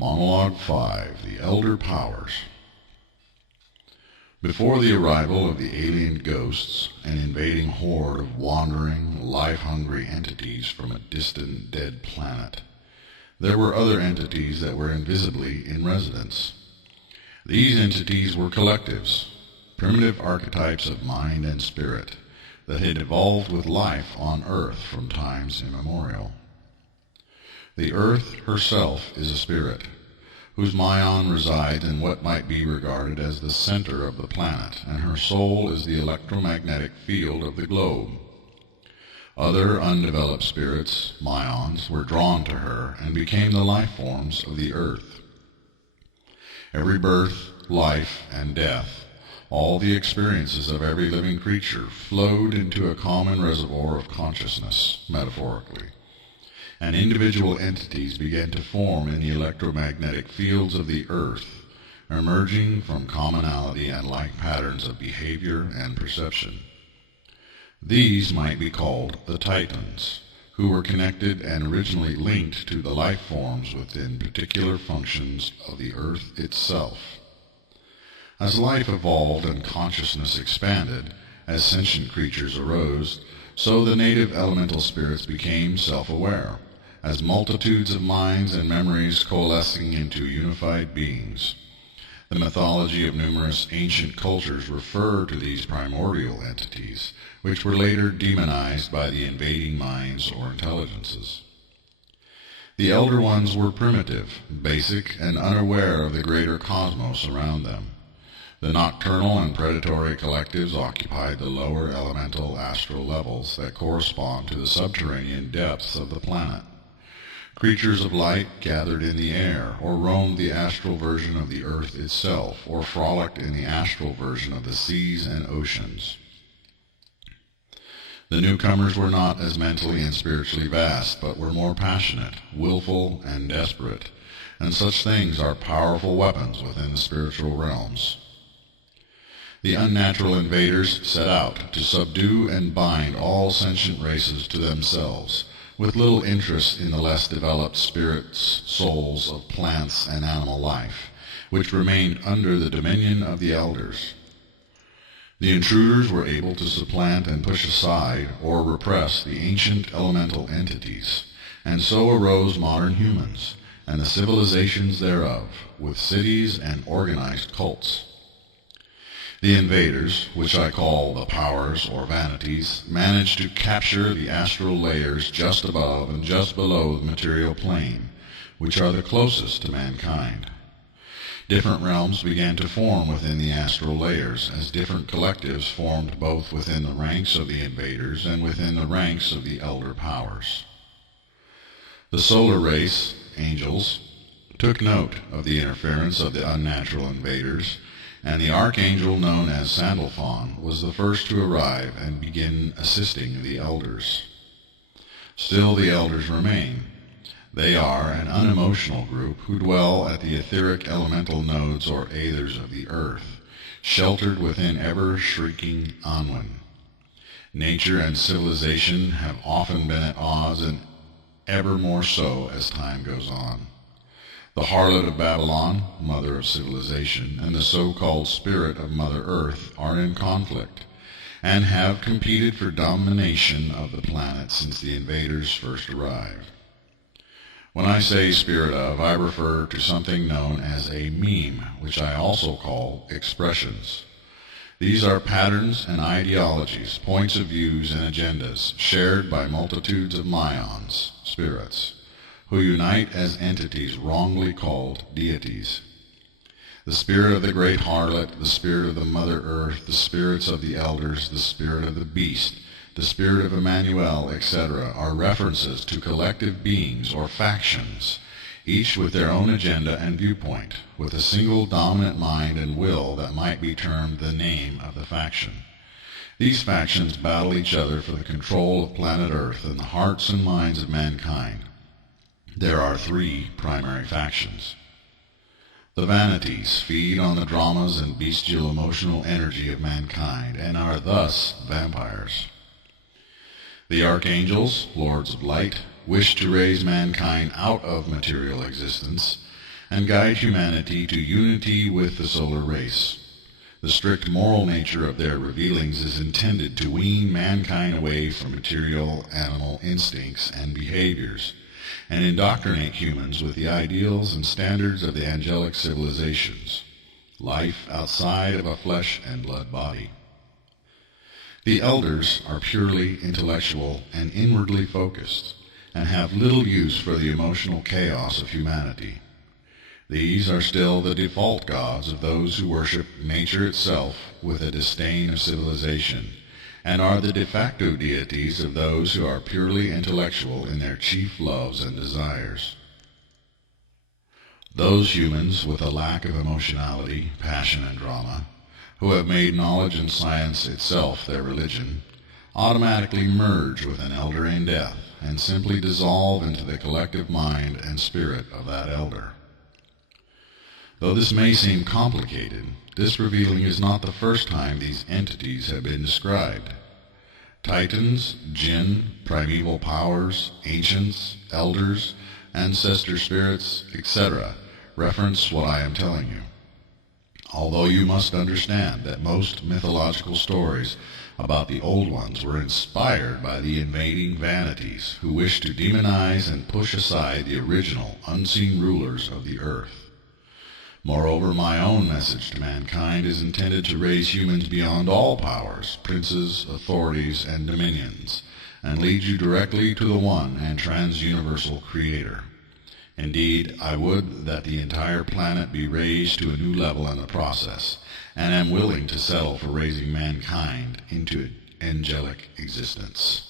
Monologue 5, The Elder Powers. Before the arrival of the alien ghosts, an invading horde of wandering, life-hungry entities from a distant, dead planet, there were other entities that were invisibly in residence. These entities were collectives, primitive archetypes of mind and spirit that had evolved with life on Earth from times immemorial. The Earth herself is a spirit, whose myon resides in what might be regarded as the center of the planet, and her soul is the electromagnetic field of the globe. Other undeveloped spirits, myons, were drawn to her and became the life forms of the Earth. Every birth, life, and death, all the experiences of every living creature, flowed into a common reservoir of consciousness, metaphorically, and individual entities began to form in the electromagnetic fields of the Earth, emerging from commonality and like patterns of behavior and perception. These might be called the Titans, who were connected and originally linked to the life forms within particular functions of the Earth itself. As life evolved and consciousness expanded, as sentient creatures arose, so the native elemental spirits became self-aware, as multitudes of minds and memories coalescing into unified beings. The mythology of numerous ancient cultures refer to these primordial entities, which were later demonized by the invading minds or intelligences. The Elder Ones were primitive, basic, and unaware of the greater cosmos around them. The nocturnal and predatory collectives occupied the lower elemental astral levels that correspond to the subterranean depths of the planet. Creatures of light gathered in the air, or roamed the astral version of the Earth itself, or frolicked in the astral version of the seas and oceans. The newcomers were not as mentally and spiritually vast, but were more passionate, willful, and desperate, and such things are powerful weapons within the spiritual realms. The unnatural invaders set out to subdue and bind all sentient races to themselves, with little interest in the less developed spirits, souls of plants and animal life, which remained under the dominion of the elders. The intruders were able to supplant and push aside or repress the ancient elemental entities, and so arose modern humans, and the civilizations thereof, with cities and organized cults. The invaders, which I call the powers or vanities, managed to capture the astral layers just above and just below the material plane, which are the closest to mankind. Different realms began to form within the astral layers, as different collectives formed both within the ranks of the invaders and within the ranks of the elder powers. The solar race, angels, took note of the interference of the unnatural invaders, and the archangel known as Sandalphon was the first to arrive and begin assisting the elders. Still the elders remain. They are an unemotional group who dwell at the etheric elemental nodes or aethers of the earth, sheltered within ever-shrinking Anwen. Nature and civilization have often been at odds, and ever more so as time goes on. The harlot of Babylon, mother of civilization, and the so-called spirit of Mother Earth are in conflict, and have competed for domination of the planet since the invaders first arrived. When I say spirit of, I refer to something known as a meme, which I also call expressions. These are patterns and ideologies, points of views and agendas shared by multitudes of myons, spirits, who unite as entities wrongly called deities. The spirit of the great harlot, the spirit of the Mother Earth, the spirits of the elders, the spirit of the beast, the spirit of Emmanuel, etc., are references to collective beings or factions, each with their own agenda and viewpoint, with a single dominant mind and will that might be termed the name of the faction. These factions battle each other for the control of planet Earth and the hearts and minds of mankind. There are three primary factions. The vanities feed on the dramas and bestial emotional energy of mankind and are thus vampires. The archangels, lords of light, wish to raise mankind out of material existence and guide humanity to unity with the solar race. The strict moral nature of their revealings is intended to wean mankind away from material animal instincts and behaviors, and indoctrinate humans with the ideals and standards of the angelic civilizations, life outside of a flesh and blood body. The elders are purely intellectual and inwardly focused, and have little use for the emotional chaos of humanity. These are still the default gods of those who worship nature itself with a disdain of civilization, and are the de facto deities of those who are purely intellectual in their chief loves and desires. Those humans with a lack of emotionality, passion, and drama, who have made knowledge and science itself their religion, automatically merge with an elder in death and simply dissolve into the collective mind and spirit of that elder. Though this may seem complicated, this revealing is not the first time these entities have been described. Titans, jinn, primeval powers, ancients, elders, ancestor spirits, etc. reference what I am telling you. Although you must understand that most mythological stories about the old ones were inspired by the invading vanities who wished to demonize and push aside the original unseen rulers of the earth. Moreover, my own message to mankind is intended to raise humans beyond all powers, princes, authorities, and dominions, and lead you directly to the one and trans-universal Creator. Indeed, I would that the entire planet be raised to a new level in the process, and am willing to settle for raising mankind into angelic existence.